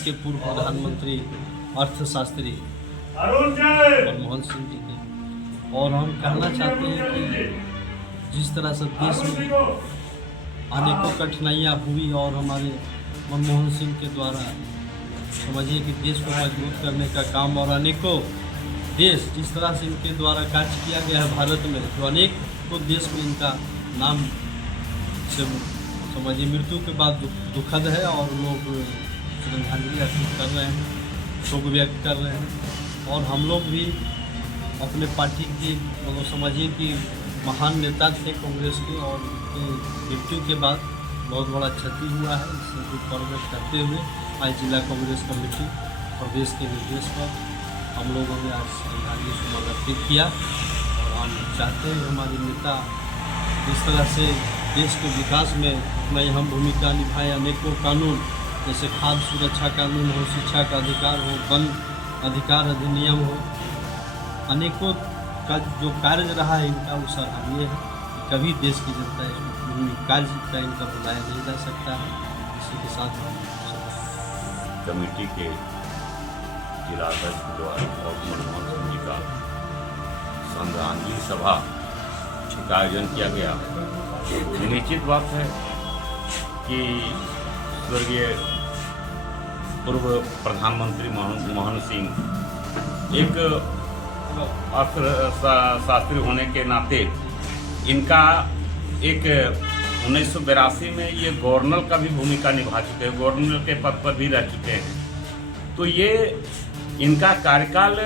देश के पूर्व प्रधानमंत्री अर्थशास्त्री मनमोहन सिंह जी के। और हम कहना चाहते हैं कि जिस तरह से देश में अनेकों कठिनाइयाँ हुई और हमारे मनमोहन सिंह के द्वारा समझिए कि देश को मजबूत करने का काम और अनेकों देश जिस तरह से इनके द्वारा कार्य किया गया है भारत में, तो अनेक को देश में इनका नाम से समझिए मृत्यु के बाद दुखद है और लोग श्रद्धांजलि अर्पित कर रहे हैं, शोक व्यक्त कर रहे हैं। और हम लोग भी अपने पार्टी की मतलब समझिए कि महान नेता थे कांग्रेस के और उनकी मृत्यु के बाद बहुत बड़ा क्षति हुआ है। इससे दुख व्यक्त करते हुए आज जिला कांग्रेस कमेटी प्रदेश के निर्देश पर हम लोगों ने आज श्रद्धांजलि समर्पित किया। और हम चाहते हैं हमारे नेता इस तरह से देश के विकास में अपना अहम भूमिका निभाए। अनेकों कानून जैसे खाद्य सुरक्षा कानून हो, शिक्षा का अधिकार हो, वन अधिकार अधिनियम हो, अनेकों का जो कार्य रहा है इनका वो सराहनीय है। कभी देश की जनता इसमें कार्य का इनका बुलाया नहीं जा सकता है। इसी के साथ कमेटी के जिला अध्यक्ष द्वारा और मनमोहन सिंह जी का श्रद्धांजलि सभा का आयोजन किया गया। निश्चित बात है कि स्वर्गीय पूर्व प्रधानमंत्री मनमोहन सिंह एक अर्थशास्त्री होने के नाते इनका एक 1982 में ये गवर्नर का भी भूमिका निभा चुके हैं, गवर्नर के पद पर भी रह चुके हैं। तो ये इनका कार्यकाल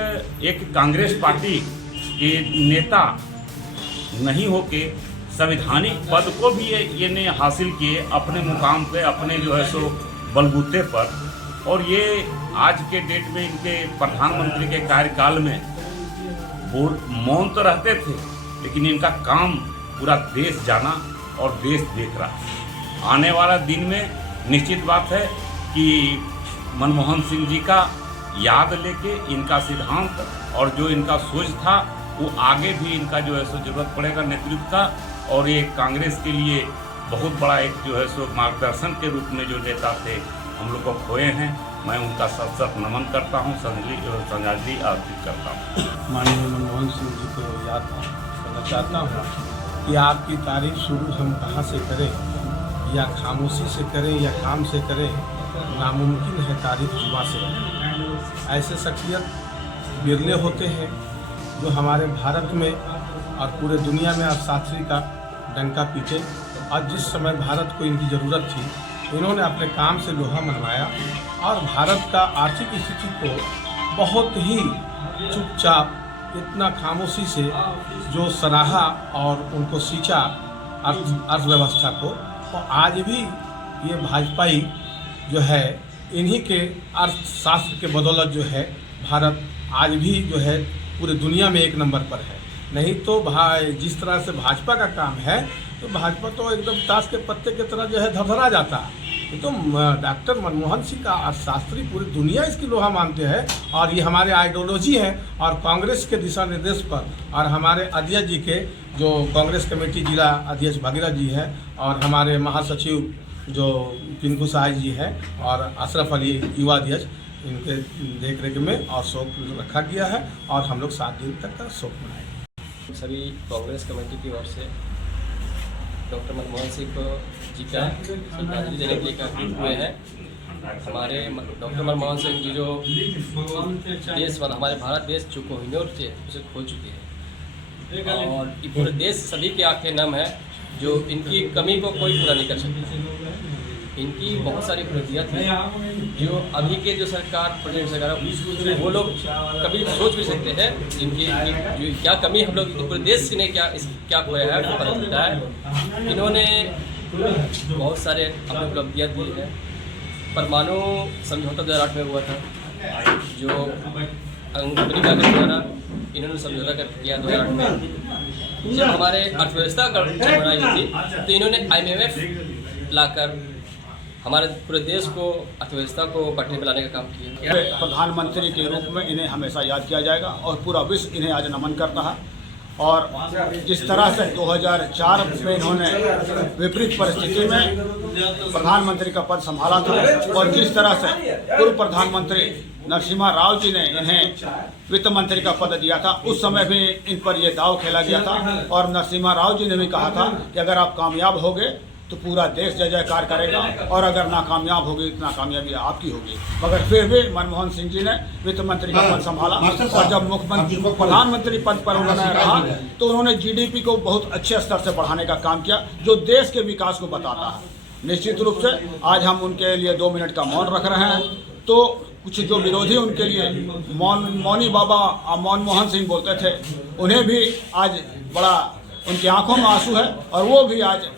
एक कांग्रेस पार्टी के नेता नहीं होके संवैधानिक पद को भी ये ने हासिल किए अपने मुकाम पे, अपने जो है सो बलबूते पर। और ये आज के डेट में इनके प्रधानमंत्री के कार्यकाल में मौन तो रहते थे, लेकिन इनका काम पूरा देश जाना और देश देख रहा। आने वाला दिन में निश्चित बात है कि मनमोहन सिंह जी का याद लेके इनका सिद्धांत और जो इनका सोच था वो आगे भी इनका जो है सो जरूरत पड़ेगा नेतृत्व का। और ये कांग्रेस के लिए बहुत बड़ा एक जो है सो मार्गदर्शन के रूप में जो नेता थे हम लोग को खोए हैं। मैं उनका सत नमन करता हूँ, श्रद्धांजलि अर्पित करता हूँ। माननीय मनमोहन सिंह जी को याद करना चाहता हूँ कि आपकी तारीफ शुरू हम कहाँ से करें, या खामोशी से करें या काम से करें, नामुमकिन है तारीफ जुबान से करें। ऐसे शख्सियत बिरले होते हैं जो हमारे भारत में और पूरे दुनिया में अर्थशास्त्री का डंका पीटे। और जिस समय भारत को इनकी ज़रूरत थी इन्होंने अपने काम से लोहा मनवाया और भारत का आर्थिक स्थिति को बहुत ही चुपचाप इतना खामोशी से जो सराहा और उनको सींचा अर्थव्यवस्था को। और आज भी ये भाजपाई जो है इन्हीं के अर्थशास्त्र के बदौलत जो है भारत आज भी जो है पूरे दुनिया में एक नंबर पर है। नहीं तो भाई जिस तरह से भाजपा का काम है तो भाजपा तो एकदम ताश के पत्ते की तरह जो है धड़धड़ा जाता है। तो डॉक्टर मनमोहन सिंह का अर्थशास्त्री पूरी दुनिया इसकी लोहा मानते हैं और ये हमारे आइडियोलॉजी है। और कांग्रेस के दिशा निर्देश पर और हमारे अध्यक्ष जी के जो कांग्रेस कमेटी जिला अध्यक्ष भगीरथ जी है और हमारे महासचिव जो पिंकू साहब जी है और अशरफ अली युवा अध्यक्ष, इनके देख रेख में और शोक रखा गया है और हम लोग 7 दिन तक का शोक मनाएंगे। सभी कांग्रेस कमेटी की ओर से डॉक्टर मनमोहन सिंह को जी का श्रद्धांजलि देने के लिए एकत्रित हुए हैं। हमारे डॉक्टर मनमोहन सिंह जी जो देश हमारे भारत देश जो कोहिनूर थे उसे खो चुके हैं और पूरे देश सभी के आंखें नम है जो इनकी कमी को कोई पूरा नहीं कर सकता। इनकी बहुत सारी उपलब्धियाँ थी जो अभी के जो सरकार प्रेजेंट सरकार है वो लोग कभी सोच भी सकते हैं। इनकी जो क्या कमी हम लोग पूरे देश ने क्या खोया है वो पता चलता है। इन्होंने बहुत सारे अपनी उपलब्धियाँ दी है। परमाणु समझौता 2008 में हुआ था जो अमेरिका के द्वारा इन्होंने समझौता किया 2008 में। जब हमारे अर्थव्यवस्था बनाई हुई थी तो इन्होंने IMF लाकर हमारे पूरे देश को अर्थव्यवस्था को पटरी पर लाने का काम किया। प्रधानमंत्री के रूप में इन्हें हमेशा याद किया जाएगा और पूरा विश्व इन्हें आज नमन करता है। और जिस तरह से 2004 में इन्होंने विपरीत परिस्थिति में प्रधानमंत्री का पद संभाला था और जिस तरह से पूर्व प्रधानमंत्री नरसिम्हा राव जी ने इन्हें वित्त मंत्री का पद दिया था, उस समय भी इन पर यह दाव खेला गया था और नरसिम्हा राव जी ने भी कहा था कि अगर आप कामयाब होगे तो पूरा देश जय जयकार करेगा और अगर नाकामयाब होगी तो नाकामयाबी आपकी होगी। मगर फिर भी मनमोहन सिंह जी ने वित्त मंत्री का पद संभाला और जब मुख्यमंत्री प्रधानमंत्री पद पर उन्होंने रहा तो उन्होंने जीडीपी को बहुत अच्छे स्तर से बढ़ाने का काम किया, जो देश के विकास को बताता है। निश्चित रूप से आज हम उनके लिए 2 मिनट का मौन रख रहे हैं। तो कुछ जो विरोधी उनके लिए मौनी बाबा मनमोहन सिंह बोलते थे, उन्हें भी आज बड़ा उनकी आंखों में आंसू है और वो भी आज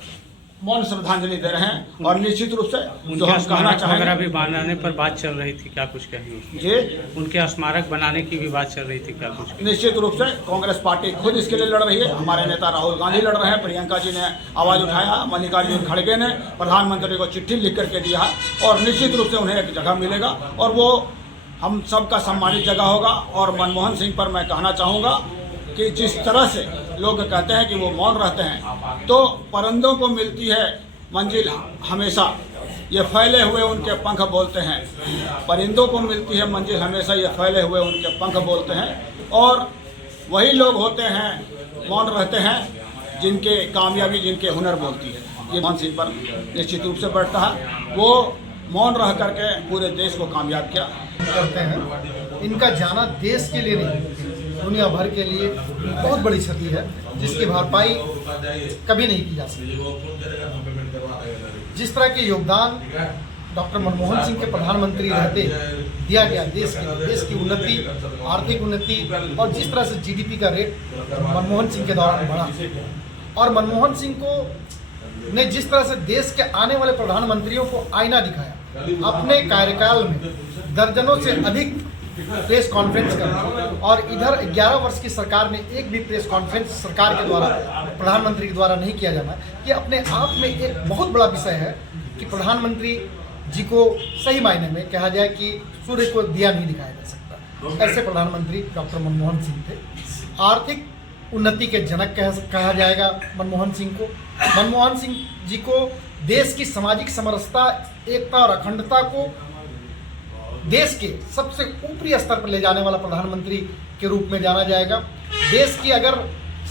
मौन श्रद्धांजलि दे रहे हैं। और निश्चित रूप से जो हम कहना चाहेंगे, भी बनाने पर बात चल रही थी, क्या कुछ कहेंगे? जी, उनके स्मारक बनाने की भी बात चल रही थी, क्या कुछ? निश्चित रूप से कांग्रेस पार्टी खुद इसके लिए लड़ रही है। हमारे नेता राहुल गांधी लड़ रहे हैं, प्रियंका जी ने आवाज़ उठाया, मल्लिकार्जुन खड़गे ने प्रधानमंत्री को चिट्ठी लिख करके दिया है और निश्चित रूप से उन्हें एक जगह मिलेगा और वो हम सबका सम्मानित जगह होगा। और मनमोहन सिंह पर मैं कहना चाहूँगा कि जिस तरह से लोग कहते हैं कि वो मौन रहते हैं, तो परिंदों को मिलती है मंजिल हमेशा, ये फैले हुए उनके पंख बोलते हैं। परिंदों को मिलती है मंजिल हमेशा, ये फैले हुए उनके पंख बोलते हैं। और वही लोग होते हैं मौन रहते हैं जिनके कामयाबी, जिनके हुनर बोलती है। ये मनमोहन सिंह पर निश्चित रूप से बैठता है। वो मौन रह करके पूरे देश को कामयाब किया करते हैं। इनका जाना देश के लिए नहीं, दुनिया भर के लिए बहुत बड़ी क्षति है, जिसकी भरपाई कभी नहीं की जा सकती। जिस तरह के योगदान डॉक्टर मनमोहन सिंह के प्रधानमंत्री रहते दिया गया देश की उन्नति, आर्थिक उन्नति और जिस तरह से जीडीपी का रेट मनमोहन सिंह के दौरान बढ़ा और मनमोहन सिंह को ने जिस तरह से देश के आने वाले प्रधानमंत्रियों को आईना दिखाया, अपने कार्यकाल में दर्जनों से अधिक प्रेस कॉन्फ्रेंस कर और इधर 11 वर्ष की सरकार में एक भी प्रेस कॉन्फ्रेंस सरकार के द्वारा, प्रधानमंत्री के द्वारा नहीं किया जाना, ये अपने आप में एक बहुत बड़ा विषय है कि प्रधानमंत्री जी को सही मायने में कहा जाए कि सूर्य को दिया नहीं दिखाया जा सकता। ऐसे प्रधानमंत्री डॉक्टर मनमोहन सिंह थे। आर्थिक उन्नति के जनक कहा जाएगा मनमोहन सिंह को। मनमोहन सिंह जी को देश की सामाजिक समरसता, एकता और अखंडता को देश के सबसे ऊपरी स्तर पर ले जाने वाला प्रधानमंत्री के रूप में जाना जाएगा। देश की अगर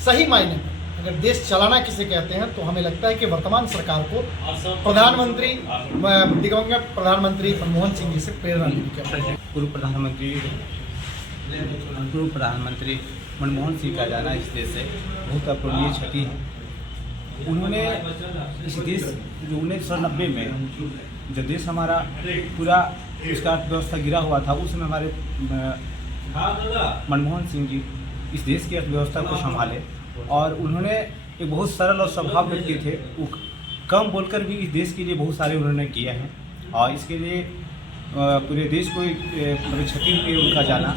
सही मायने में अगर देश चलाना किसे कहते हैं तो हमें लगता है कि वर्तमान सरकार को प्रधानमंत्री, दिवंगत प्रधानमंत्री मनमोहन सिंह जी से प्रेरणा लेनी चाहिए। पूर्व प्रधानमंत्री मनमोहन सिंह का जाना इस देश से बहुत अपूरणीय क्षति है। उन्होंने इस देश जो 1990 में जब देश हमारा पूरा उसका अर्थव्यवस्था गिरा हुआ था, उस समय हमारे मनमोहन सिंह जी इस देश की अर्थव्यवस्था को संभाले और उन्होंने एक बहुत सरल और स्वभाव व्यक्ति थे। वो कम बोलकर भी इस देश के लिए बहुत सारे उन्होंने किया है और इसके लिए पूरे देश को बड़ी क्षति हुई है उनका जाना।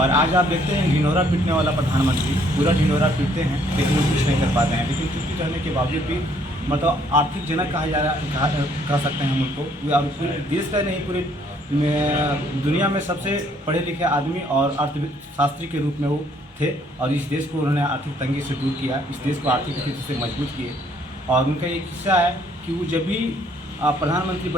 और आज आप देखते हैं ढिंढोरा पीटने वाला प्रधानमंत्री पूरा ढिंढोरा पीटते हैं लेकिन वो कुछ नहीं कर पाते हैं। लेकिन चुप्पी रहने के बावजूद भी मतलब आर्थिक जनक कह सकते हैं हम उनको। पूरे देश का नहीं, पूरे दुनिया में सबसे पढ़े लिखे आदमी और अर्थशास्त्री के रूप में वो थे और इस देश को उन्होंने आर्थिक तंगी से दूर किया, इस देश को आर्थिक स्थिति से मजबूत किए। और उनका एक किस्सा है कि वो जब भी प्रधानमंत्री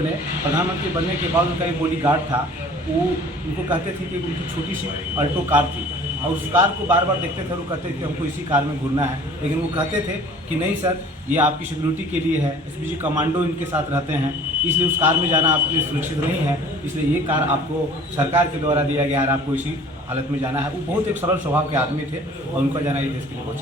बनने के बाद उनका एक बॉडीगार्ड था, वो उनको कहते थे कि उनकी छोटी सी अल्टो कार थी और उस कार को बार बार देखते थे और वो कहते थे हमको इसी कार में घूरना है। लेकिन वो कहते थे कि नहीं सर, ये आपकी सिक्योरिटी के लिए है, एसपीजी कमांडो इनके साथ रहते हैं, इसलिए उस कार में जाना आपके लिए सुरक्षित नहीं है, इसलिए ये कार आपको सरकार के द्वारा दिया गया है और आपको इसी हालत में जाना है। वो बहुत एक सरल स्वभाव के आदमी थे और उनका जाना ये देश के लिए बहुत